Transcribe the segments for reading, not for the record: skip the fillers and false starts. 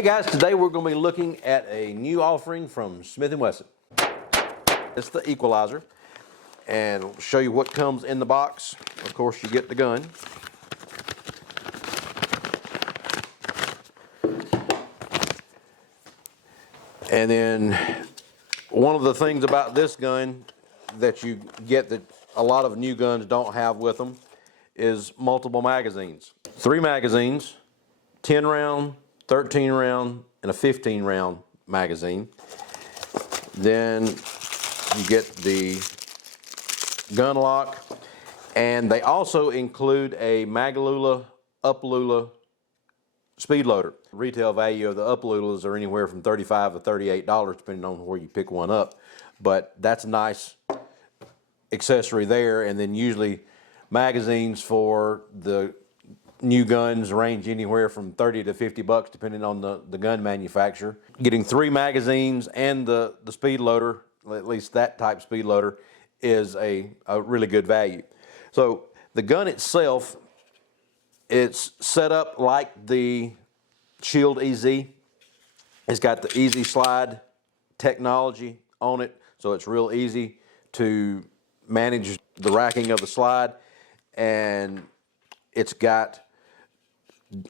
Hey guys, today we're going to be looking at a new offering from Smith & Wesson. It's the Equalizer, and I'll show you what comes in the box. Of course, you get the gun. And then one of the things about this gun that you get that a lot of new guns don't have with them is multiple magazines. 3 magazines, 10 round, 13 round, and a 15 round magazine. Then you get the gun lock, and they also include a Magalula Upalula speed loader. Retail value of the Upalulas are anywhere from $35 to $38 depending on where you pick one up, but that's a nice accessory there. And then usually magazines for the new guns range anywhere from 30 to 50 bucks depending on the gun manufacturer. Getting 3 magazines and the speed loader, at least that type speed loader, is a really good value. So the gun itself, it's set up like the Shield EZ. It's got the easy slide technology on it, so it's real easy to manage the racking of the slide, and it's got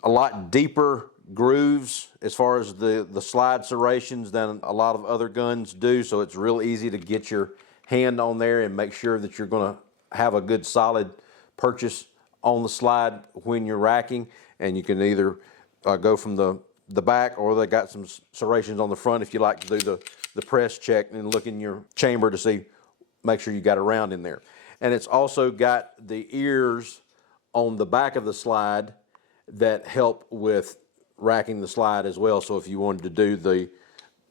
a lot deeper grooves as far as the slide serrations than a lot of other guns do, so it's real easy to get your hand on there and make sure that you're going to have a good solid purchase on the slide when you're racking. And you can either go from the back, or they got some serrations on the front if you like to do the press check and look in your chamber to see, make sure you got a round in there. And it's also got the ears on the back of the slide that help with racking the slide as well. So if you wanted to do the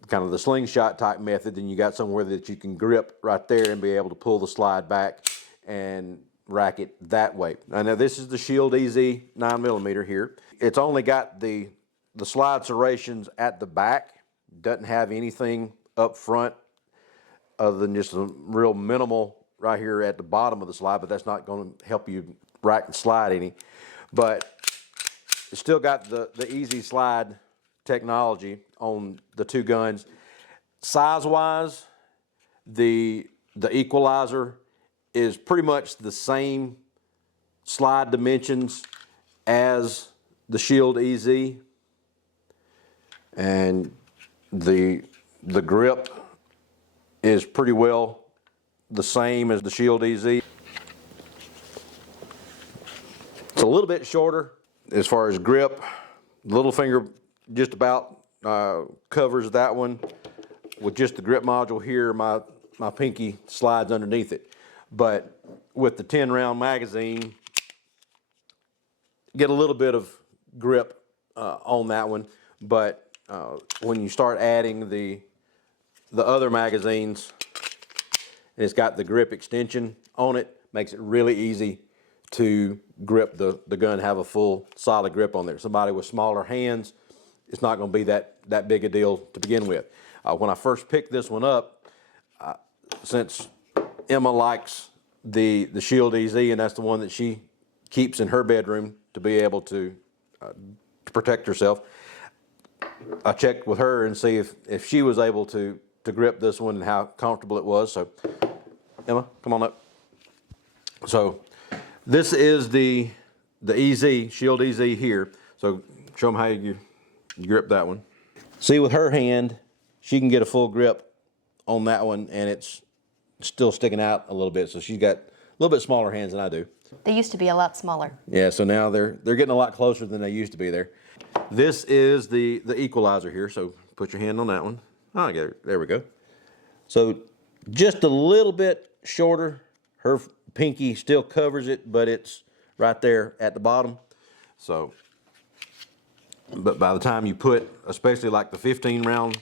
kind of the slingshot type method, then you got somewhere that you can grip right there and be able to pull the slide back and rack it that way. Now this is the Shield EZ 9mm here. It's only got the slide serrations at the back, doesn't have anything up front other than just a real minimal right here at the bottom of the slide, but that's not going to help you rack the slide any. But it's still got the easy slide technology on the 2 guns. Size-wise, the Equalizer is pretty much the same slide dimensions as the Shield EZ, and the grip is pretty well the same as the Shield EZ. It's a little bit shorter as far as grip. Little finger just about covers that one. With just the grip module here, my pinky slides underneath it. But with the 10 round magazine, get a little bit of grip on that one. But when you start adding the other magazines, and it's got the grip extension on it, makes it really easy to grip the gun, have a full solid grip on there. Somebody with smaller hands, it's not going to be that big a deal to begin with. When I first picked this one up, since Emma likes the Shield EZ, and that's the one that she keeps in her bedroom to be able to protect herself, I checked with her and see if she was able to grip this one and how comfortable it was. So Emma, come on up. So this is the EZ, Shield EZ here. So show them how you grip that one. See, with her hand, she can get a full grip on that one, and it's still sticking out a little bit. So she's got a little bit smaller hands than I do. They used to be a lot smaller. Yeah, so now they're getting a lot closer than they used to be there. This is the Equalizer here, so put your hand on that one. Oh, there we go. So just a little bit shorter. Her pinky still covers it, but it's right there at the bottom. So, but by the time you put, especially like the 15 round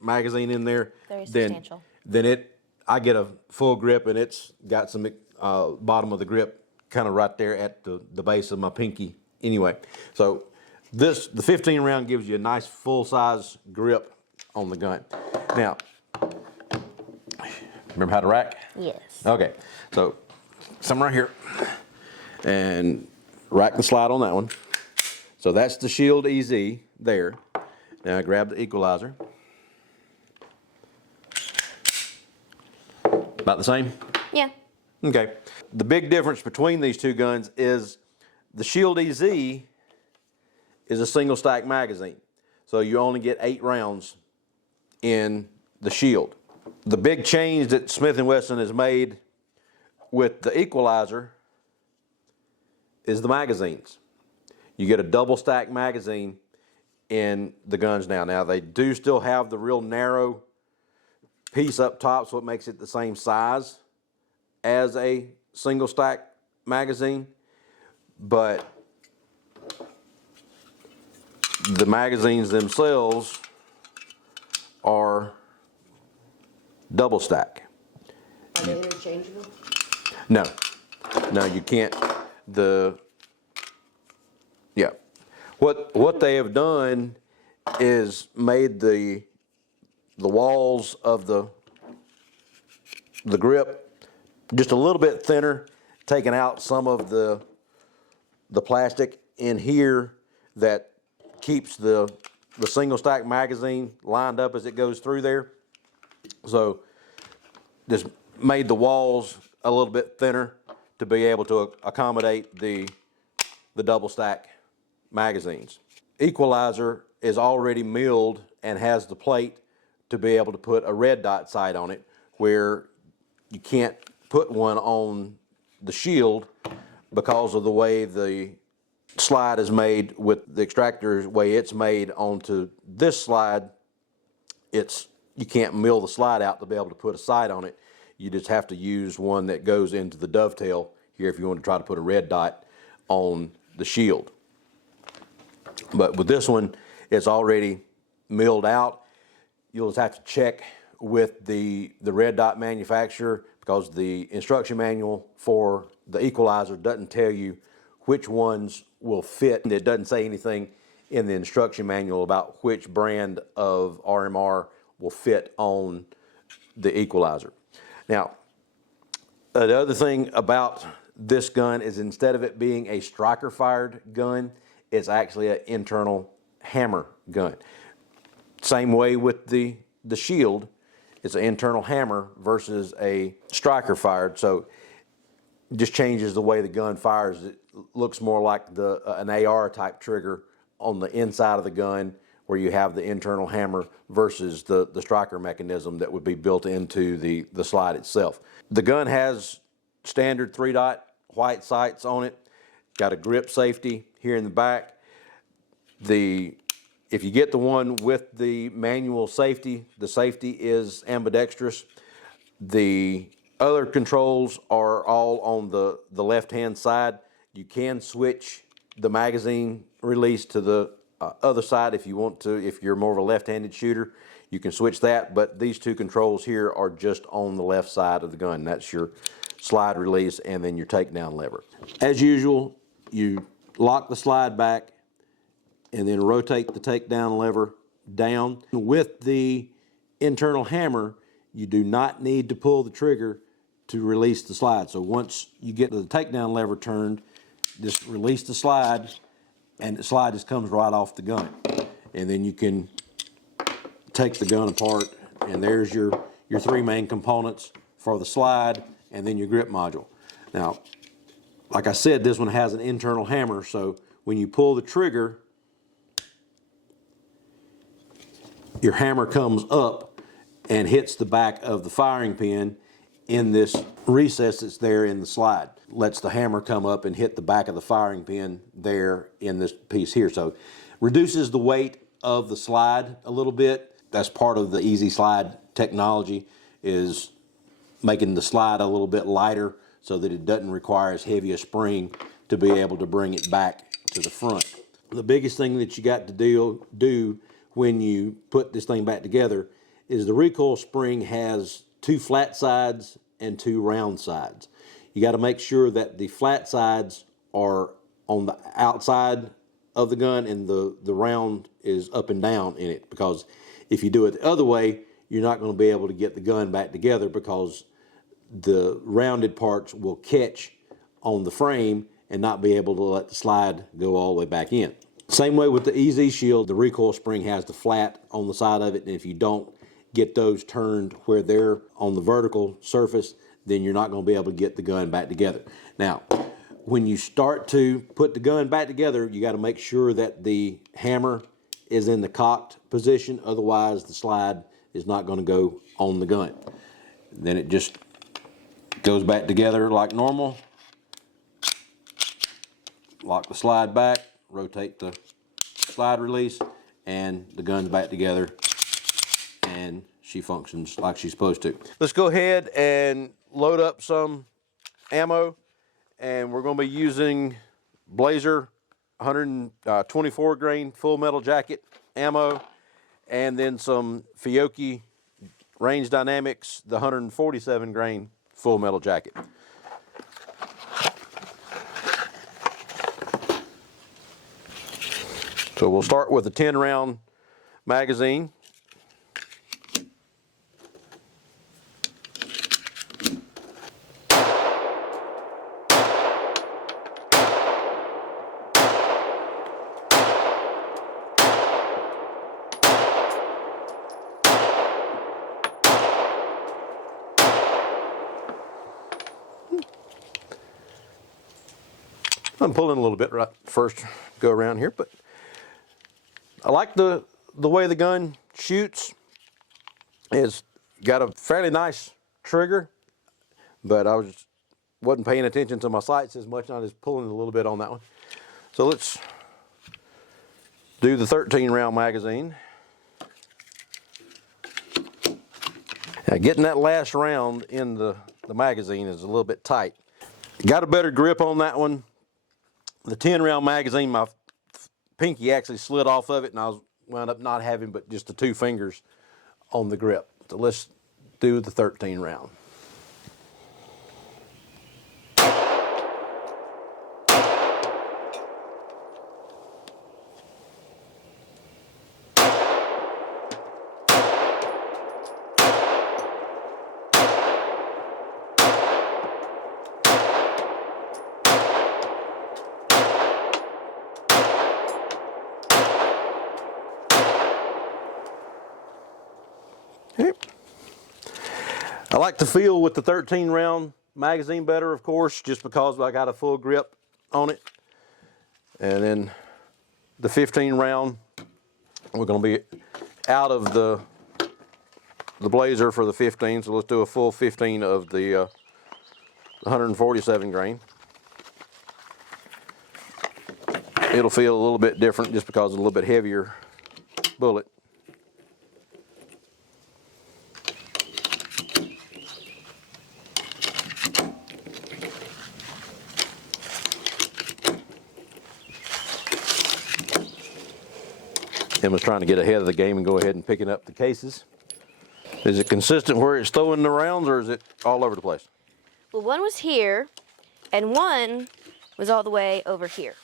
magazine in there, very substantial. Then I get a full grip, and it's got some bottom of the grip kind of right there at the base of my pinky anyway. So the 15 round gives you a nice full size grip on the gun. Now, remember how to rack? Yes. Okay, so some right here, and rack the slide on that one. So that's the Shield EZ there. Now grab the Equalizer. About the same? Yeah. Okay. The big difference between these two guns is the Shield EZ is a single stack magazine. So you only get 8 rounds in the Shield. The big change that Smith & Wesson has made with the Equalizer is the magazines. You get a double stack magazine in the guns now. Now they do still have the real narrow piece up top, so it makes it the same size as a single stack magazine, but the magazines themselves are double stack. Are they interchangeable? No, no, you can't. Yeah, what they have done is made the walls of the grip just a little bit thinner, taking out some of the plastic in here that keeps the single stack magazine lined up as it goes through there. So just made the walls a little bit thinner to be able to accommodate the double stack magazines. Equalizer is already milled and has the plate to be able to put a red dot sight on it, where you can't put one on the Shield because of the way the slide is made with the extractor way it's made onto this slide. You can't mill the slide out to be able to put a sight on it. You just have to use one that goes into the dovetail here if you want to try to put a red dot on the Shield. But with this one, it's already milled out. You'll just have to check with the red dot manufacturer, because the instruction manual for the Equalizer doesn't tell you which ones will fit. It doesn't say anything in the instruction manual about which brand of RMR will fit on the Equalizer. Now, the other thing about this gun is, instead of it being a striker fired gun, it's actually an internal hammer gun. Same way with the Shield. It's an internal hammer versus a striker fired, so it just changes the way the gun fires. It looks more like an AR type trigger on the inside of the gun, where you have the internal hammer versus the striker mechanism that would be built into the slide itself. The gun has standard 3-dot white sights on it. Got a grip safety here in the back. If you get the one with the manual safety, the safety is ambidextrous. The other controls are all on the left-hand side. You can switch the magazine release to the other side if you want to. If you're more of a left-handed shooter, you can switch that, but these two controls here are just on the left side of the gun. That's your slide release and then your takedown lever. As usual, you lock the slide back and then rotate the takedown lever down. With the internal hammer, you do not need to pull the trigger to release the slide. So once you get the takedown lever turned, just release the slide, and the slide just comes right off the gun. And then you can take the gun apart, and there's your 3 main components for the slide, and then your grip module. Now, like I said, this one has an internal hammer, so when you pull the trigger, your hammer comes up and hits the back of the firing pin in this recess that's there in the slide. Lets the hammer come up and hit the back of the firing pin there in this piece here. So reduces the weight of the slide a little bit. That's part of the Easy Slide technology, is making the slide a little bit lighter so that it doesn't require as heavy a spring to be able to bring it back to the front. The biggest thing that you got to do when you put this thing back together is the recoil spring has 2 flat sides and 2 round sides. You got to make sure that the flat sides are on the outside of the gun and the round is up and down in it, because if you do it the other way, you're not going to be able to get the gun back together, because the rounded parts will catch on the frame and not be able to let the slide go all the way back in. Same way with the EZ Shield, the recoil spring has the flat on the side of it, and if you don't get those turned where they're on the vertical surface, then you're not going to be able to get the gun back together. Now, when you start to put the gun back together, you got to make sure that the hammer is in the cocked position, otherwise the slide is not going to go on the gun. Then it just goes back together like normal. Lock the slide back, rotate the slide release, and the gun's back together, and she functions like she's supposed to. Let's go ahead and load up some ammo, and we're going to be using Blazer 124 grain full metal jacket ammo, and then some Fiocchi Range Dynamics, the 147 grain full metal jacket. So we'll start with a 10 round magazine. I'm pulling a little bit right first go around here, but I like the way the gun shoots. It's got a fairly nice trigger, but I wasn't paying attention to my sights as much, and I was pulling a little bit on that one. So let's do the 13 round magazine. Now getting that last round in the magazine is a little bit tight. Got a better grip on that one. The 10 round magazine, my pinky actually slid off of it, and I wound up not having but just the 2 fingers on the grip. So let's do the 13 round. I like to feel with the 13 round magazine better, of course, just because I got a full grip on it. And then the 15 round, we're going to be out of the Blazer for the 15, so let's do a full 15 of the 147 grain. It'll feel a little bit different just because it's a little bit heavier bullet. Emma's trying to get ahead of the game and go ahead and picking up the cases. Is it consistent where it's throwing the rounds, or is it all over the place? Well, one was here, and one was all the way over here.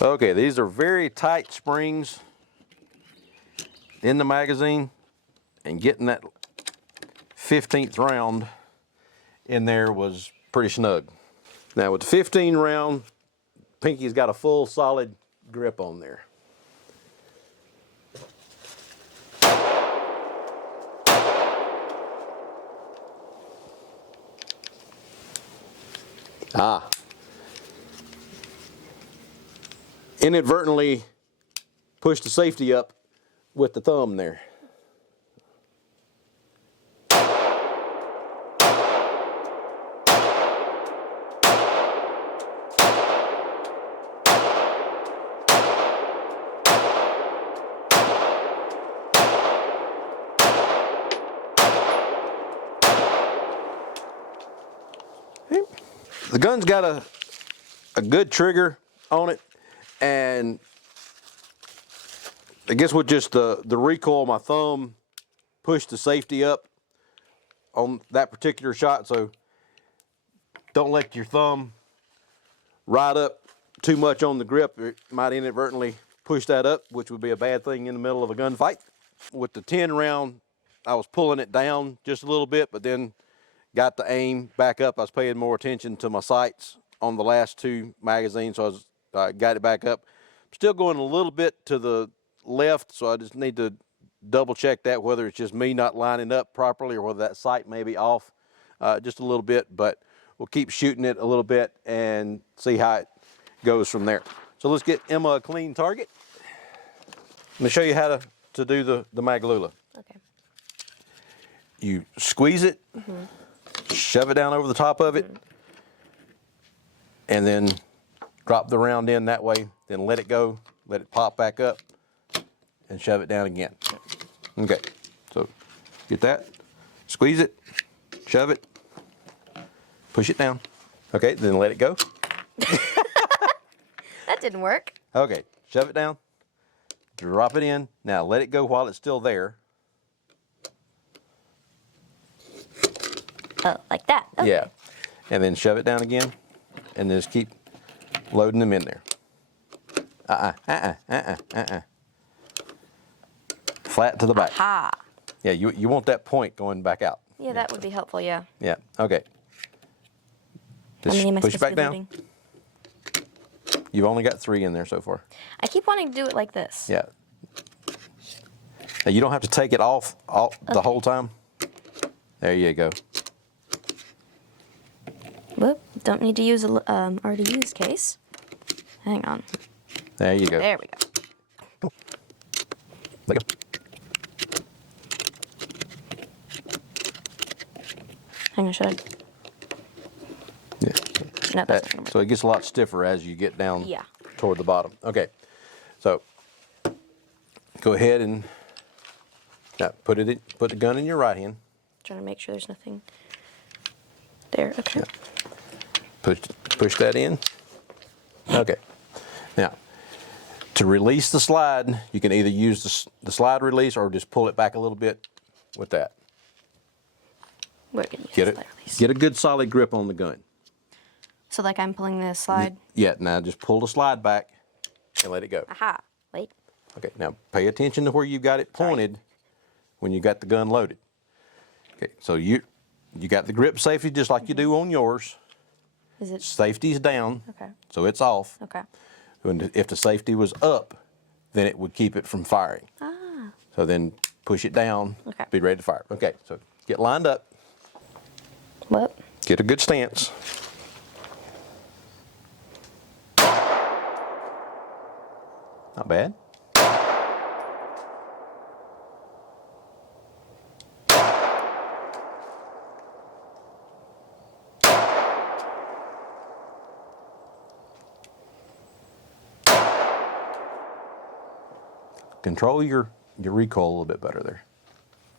Okay, these are very tight springs in the magazine, and getting that 15th round in there was pretty snug. Now with the 15 round, Pinky's got a full solid grip on there. Inadvertently pushed the safety up with the thumb there. The gun's got a good trigger on it, and I guess with just the recoil, my thumb pushed the safety up on that particular shot, so don't let your thumb ride up too much on the grip. It might inadvertently push that up, which would be a bad thing in the middle of a gunfight. With the 10 round, I was pulling it down just a little bit, but then got the aim back up. I was paying more attention to my sights on the last 2 magazines, so I got it back up. Still going a little bit to the left, so I just need to double check that, whether it's just me not lining up properly or whether that sight may be off just a little bit, but we'll keep shooting it a little bit and see how it goes from there. So let's get Emma a clean target. Let me show you how to do the Maglula. Okay. You squeeze it, shove it down over the top of it, and then drop the round in that way, then let it go, let it pop back up, and shove it down again. Okay, so get that, squeeze it, shove it, push it down. Okay, then let it go. That didn't work. Okay, shove it down, drop it in. Now let it go while it's still there. Oh, like that. Okay. Yeah, and then shove it down again, and just keep loading them in there. Flat to the back. Ha. Yeah, you want that point going back out. Yeah, that would be helpful, yeah. Yeah, okay. How Just many am I push it supposed back to be down. loading? You've only got 3 in there so far. I keep wanting to do it like this. Yeah. Now you don't have to take it off the whole time. There you go. Whoop, don't need to use a already used case. Hang on. There you go. There we go. Let go. Hang on, should I? Yeah. No, that's not gonna work. So it gets a lot stiffer as you get down Yeah. toward the bottom. Okay. So go ahead and put the gun in your right hand. Trying to make sure there's nothing there. Okay. Yeah. Push that in. Okay. Now, to release the slide, you can either use the slide release or just pull it back a little bit with that. We're gonna use Get the it. slide release. Get a good solid grip on the gun. So like I'm pulling this slide. Yeah. Now just pull the slide back and let it go. Aha. Wait. Okay. Now pay attention to where you got it pointed when you got the gun loaded. Okay. So you got the grip safety just like you do on yours. Is it? Safety's down. Okay. So it's off. Okay. And if the safety was up, then it would keep it from firing. Ah. So then push it down, Okay. be ready to fire. Okay, so get lined up, What? get a good stance. Not bad. Control your recoil a little bit better there.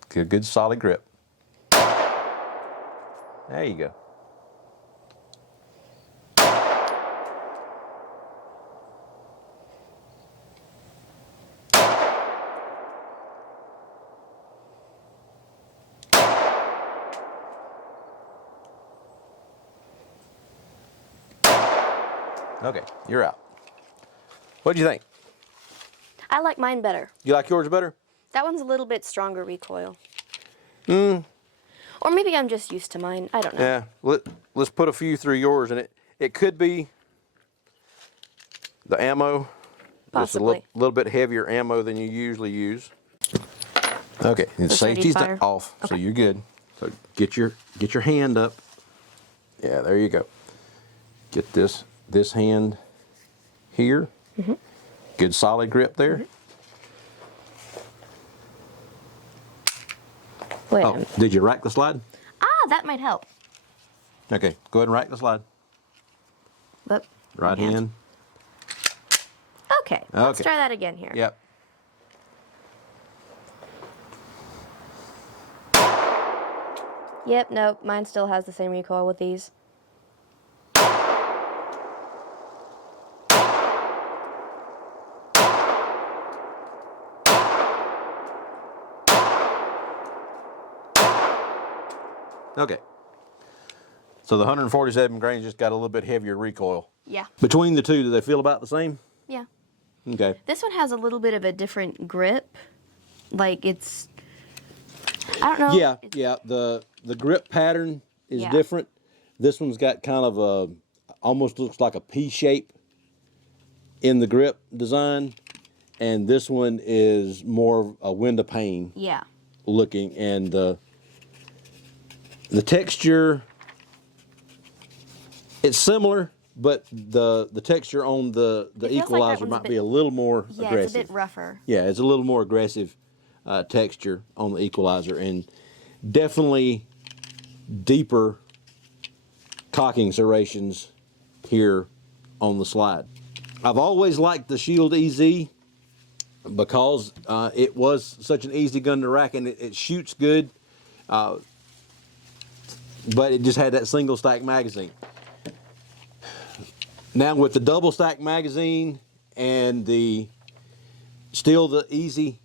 Get a good solid grip. There you go. Okay, you're out. What do you think? I like mine better. You like yours better? That one's a little bit stronger recoil. Or maybe I'm just used to mine. I don't know. Yeah, let's put a few through yours, and it could be the ammo. Possibly. Just a little bit heavier ammo than you usually use. Okay, and So safety's fire? off, so Okay. you're good. So get your hand up. Yeah, there you go. Get this hand here. Good solid grip there. Wait. a Oh, minute. did you rack the slide? Ah, that might help. Okay, go ahead and rack the slide. Whoop. Right hand. Okay. Let's Okay. try that again here. Yep. Yep, nope. Mine still has the same recoil with these. Okay. So the 147 grains just got a little bit heavier recoil. Yeah. Between the two, do they feel about the same? Yeah. Okay. This one has a little bit of a different grip. Like it's, I don't know. Yeah, yeah. The grip pattern is Yeah. different. This one's got kind of almost looks like a P shape in the grip design, and this one is more a window pane Yeah. looking, and the texture, it's similar, but the texture on the It feels like that Equalizer one's might a be bit- a little more Yeah, aggressive. it's a bit rougher. Yeah, it's a little more aggressive texture on the Equalizer, and definitely deeper cocking serrations here on the slide. I've always liked the Shield EZ because it was such an easy gun to rack, and it shoots good, but it just had that single stack magazine. Now with the double stack magazine and still the easy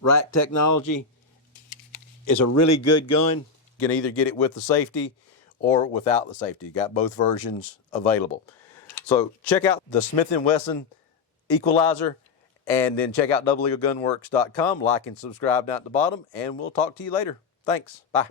rack technology, it's a really good gun. You can either get it with the safety or without the safety. You got both versions available. So check out the Smith & Wesson Equalizer, and then check out doubleeaglegunworks.com. Like and subscribe down at the bottom, and we'll talk to you later. Thanks. Bye.